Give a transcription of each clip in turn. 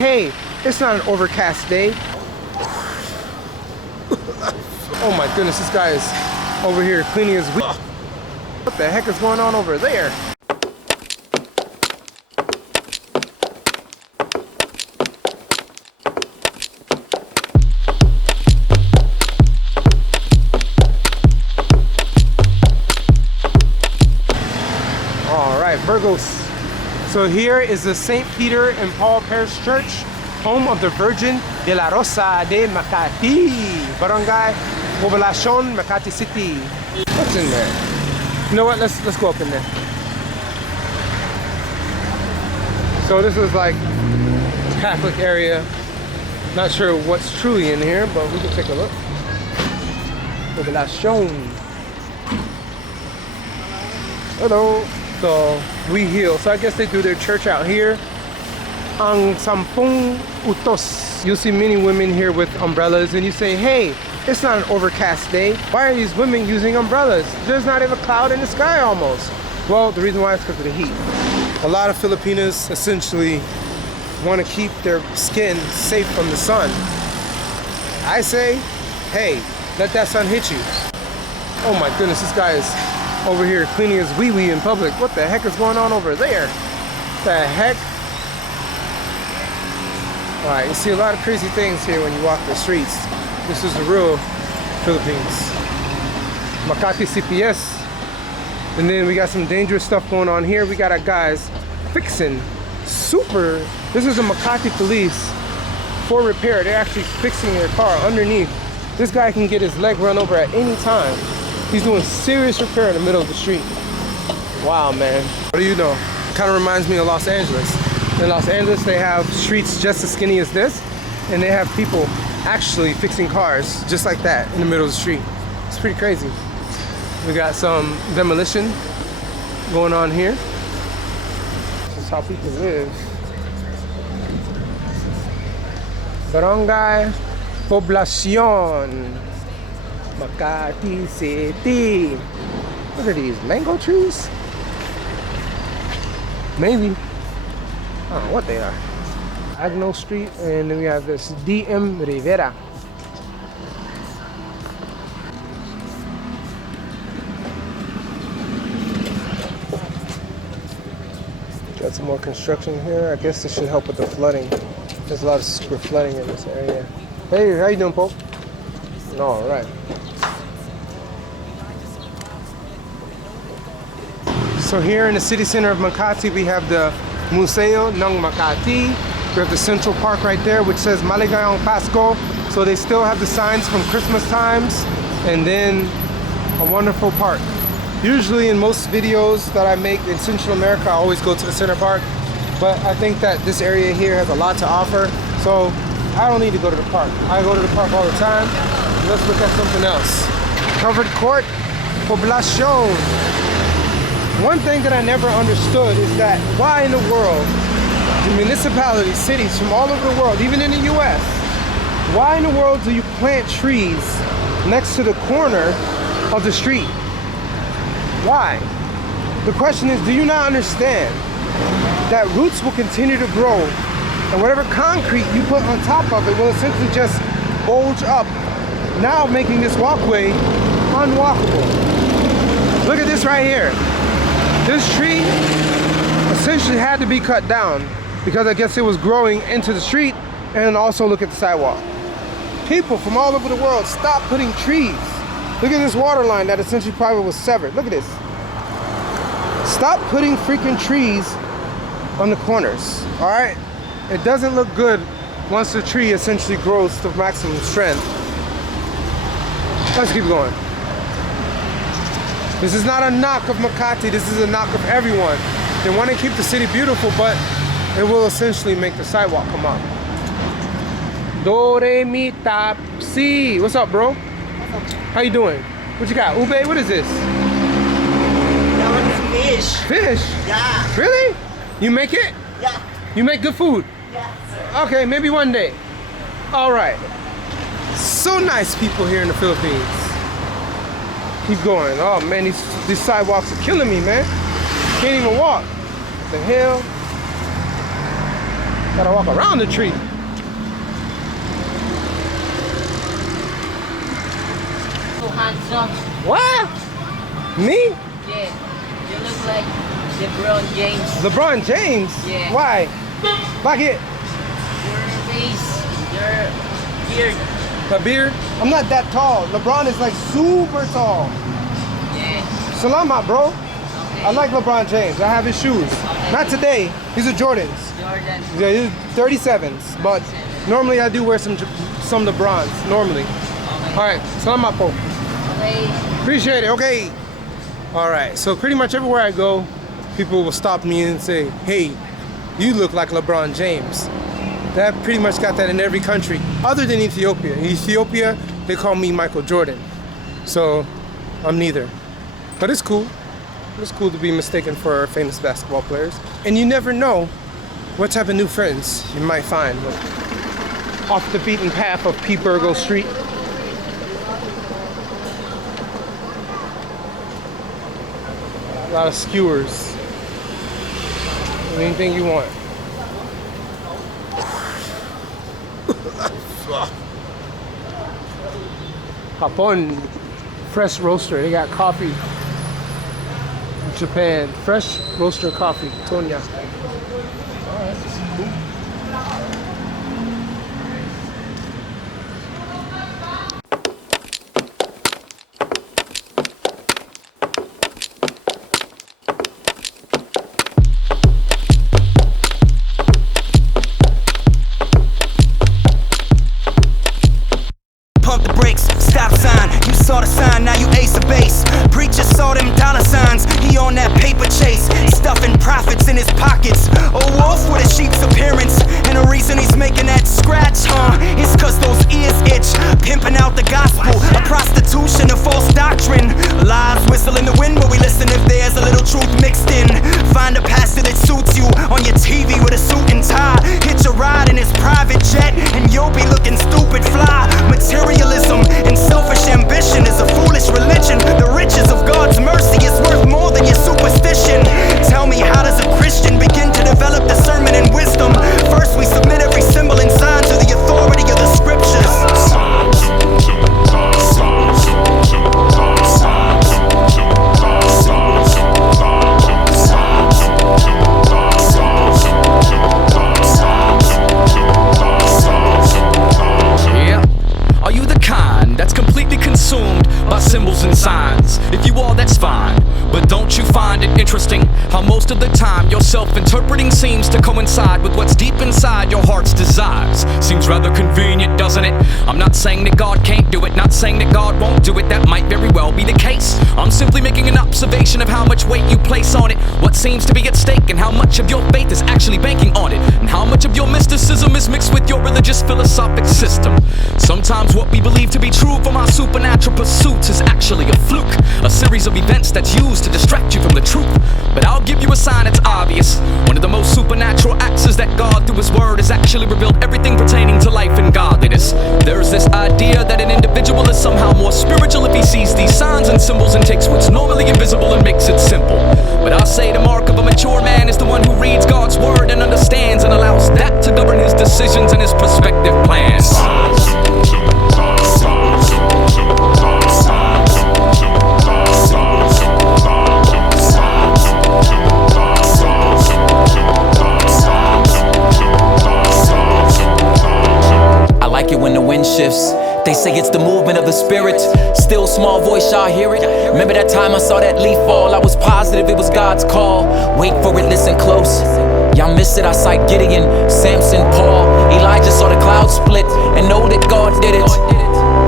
Hey, it's not an overcast day. Oh my goodness, this guy is over here cleaning his wheel. What the heck is going on over there? All right, Burgos. So here is the St. Peter and Paul Parish Church, home of the Virgin de la Rosa de Makati, Barangay Poblacion, Makati City. What's in there? You know what? Let's go up in there. So this is like Catholic area. Not sure what's truly in here, but we can take a look. Poblacion. Hello. So we heal. So I guess they do their church out here. Ang Sampung Utos. You'll see many women here with umbrellas, and you say, hey, it's not an overcast day. Why are these women using umbrellas? There's not even a cloud in the sky almost. Well, the reason why is because of the heat. A lot of Filipinos essentially want to keep their skin safe from the sun. I say, hey, let that sun hit you. Oh my goodness, this guy is over here cleaning his wee-wee in public. What the heck is going on over there? The heck? Alright, you see a lot of crazy things here when you walk the streets. This is the real Philippines. Makati CPS. And then we got some dangerous stuff going on here. We got our guys fixing super. This is the Makati police for repair. They're actually fixing their car underneath. This guy can get his leg run over at any time. He's doing serious repair in the middle of the street. Wow, man. What do you know? Kind of reminds me of Los Angeles. In Los Angeles, they have streets just as skinny as this, and they have people actually fixing cars just like that in the middle of the street. It's pretty crazy. We got some demolition going on here. This is how people live. Barangay Poblacion, Makati City. What are these, mango trees? Maybe. I don't know what they are. Agno Street, and then we have this DM Rivera. Got some more construction here. I guess this should help with the flooding. There's a lot of super flooding in this area. Hey, how you doing, Pope? All right. So here in the city center of Makati, we have the Museo ng Makati. We have the Central Park right there, which says Maligayang Pasko. So they still have the signs from Christmas times, and then a wonderful park. Usually in most videos that I make in Central America, I always go to the Center Park, but I think that this area here has a lot to offer, so I don't need to go to the park. I go to the park all the time. Let's look at something else. Covered court, Poblacion. One thing that I never understood is that why in the world do municipalities, cities from all over the world, even in the US, why in the world do you plant trees next to the corner of the street? Why? The question is, do you not understand that roots will continue to grow, and whatever concrete you put on top of it will essentially just bulge up, now making this walkway unwalkable. Look at this right here. This tree essentially had to be cut down because I guess it was growing into the street. And also look at the sidewalk. People from all over the world, stop putting trees. Look at this water line that essentially probably was severed. Look at this. Stop putting freaking trees on the corners, all right? It doesn't look good once the tree essentially grows to maximum strength. Let's keep going. This is not a knock of Makati, this is a knock of everyone. They want to keep the city beautiful, but it will essentially make the sidewalk come up. Do, re, mi, ta, si. What's up, bro? What's up? How you doing? What you got? Ube, what is this? That one is fish. Fish? Yeah. Really? You make it? Yeah. You make good food? Yeah, sir. Okay, maybe one day. All right. So nice people here in the Philippines. Keep going. Oh man, these sidewalks are killing me, man. Can't even walk. What the hell? Gotta walk around the tree. So handsome. What? Me? Yeah. You look like LeBron James. LeBron James? Yeah. Why? Bakit? Your face, your beard. My beard? I'm not that tall. LeBron is like super tall. Yeah. Salamat, bro. Okay. I like LeBron James. I have his shoes. Okay. Not today. These are Jordans. Jordan. Yeah, these are 37s. But normally I do wear some LeBrons. Normally. Okay. All right. Salamat po. Okay. Appreciate it. Okay. All right. So pretty much everywhere I go, people will stop me and say, "Hey, you look like LeBron James." That pretty much got that in every country, other than Ethiopia. In Ethiopia, they call me Michael Jordan. So I'm neither. But it's cool. It's cool to be mistaken for famous basketball players. And you never know what type of new friends you might find off the beaten path of Burgos Street. A lot of skewers. Anything you want. Japon fresh roaster. They got coffee. Japan fresh roaster coffee. Tonya. Pump the brakes, stop sign. You saw the sign, now you ace a base. Preacher saw them dollar signs. He on that paper chase, stuffing profits in his pockets. A wolf with a sheep's appearance, and the reason he's making that scratch, is cause those ears itch. Pimping out the gospel, a prostitution, a false doctrine. Lies whistle in the wind, but we listen if there's a little truth mixed in. Find a pastor that suits you on your TV with a suit and tie. Hitch a ride in his private jet, and you'll be looking stupid fly. Materialism and selfish ambition is a foolish religion. The riches of God's mercy is worth more than your superstition. Tell me, how does a Christian begin to develop discernment and wisdom? First we submit every symbol and sign to the authority of the scriptures. Are you the kind that's completely consumed by symbols and signs? If you are, that's fine. But don't you find it interesting how most of the time your self-interpreting seems to coincide with what's deep inside your heart's desires? Seems rather convenient, doesn't it? I'm not saying that God can't do it, not saying that God won't do it. That might very well be the case. I'm simply making an observation of how much weight you place on it, what seems to be at stake, and how much of your faith is actually banking on it, and how much of your mysticism is mixed with your religious philosophic system. Sometimes what we believe to be true from our supernatural pursuits is actually a fluke, a series of events that's used to distract you from the truth. But I'll give you a sign that's obvious. One of the most supernatural acts is that God, through His Word, has actually revealed everything pertaining to life and godliness. There's this idea that an individual is somehow more spiritual if he sees these signs and symbols and takes what's normally invisible and makes it simple. But I'll say the mark of a mature man is the one who reads God's Word and understands and allows that to govern his decisions and his prospective plans. I like it when the wind shifts. They say it's the movement of the spirit. Still small voice, y'all hear it? Remember that time I saw that leaf fall? I was positive it was God's call. Wait for it, listen close. Y'all miss it, I cite Gideon, Samson, Paul. Elijah saw the clouds split and know that God did it.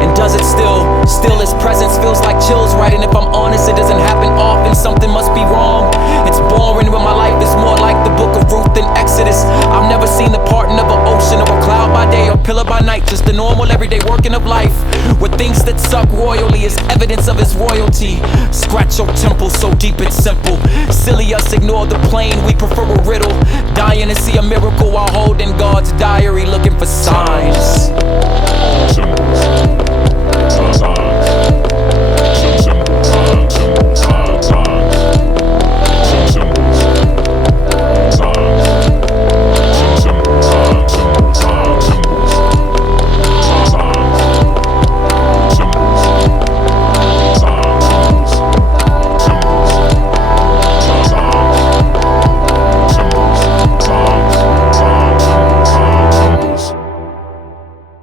And does it still? Still His presence feels like chills, right? And if I'm honest, it doesn't happen often. Something must be wrong. It's boring when my life is more like the book of Ruth than Exodus. I've never seen the parting of an ocean or a cloud by day or pillar by night. Just the normal everyday working of life, where things that suck royally is evidence of His royalty. Scratch your temple so deep it's simple. Silly us ignore the plain, we prefer a riddle. Dying to see a miracle while holding God's diary, looking for signs.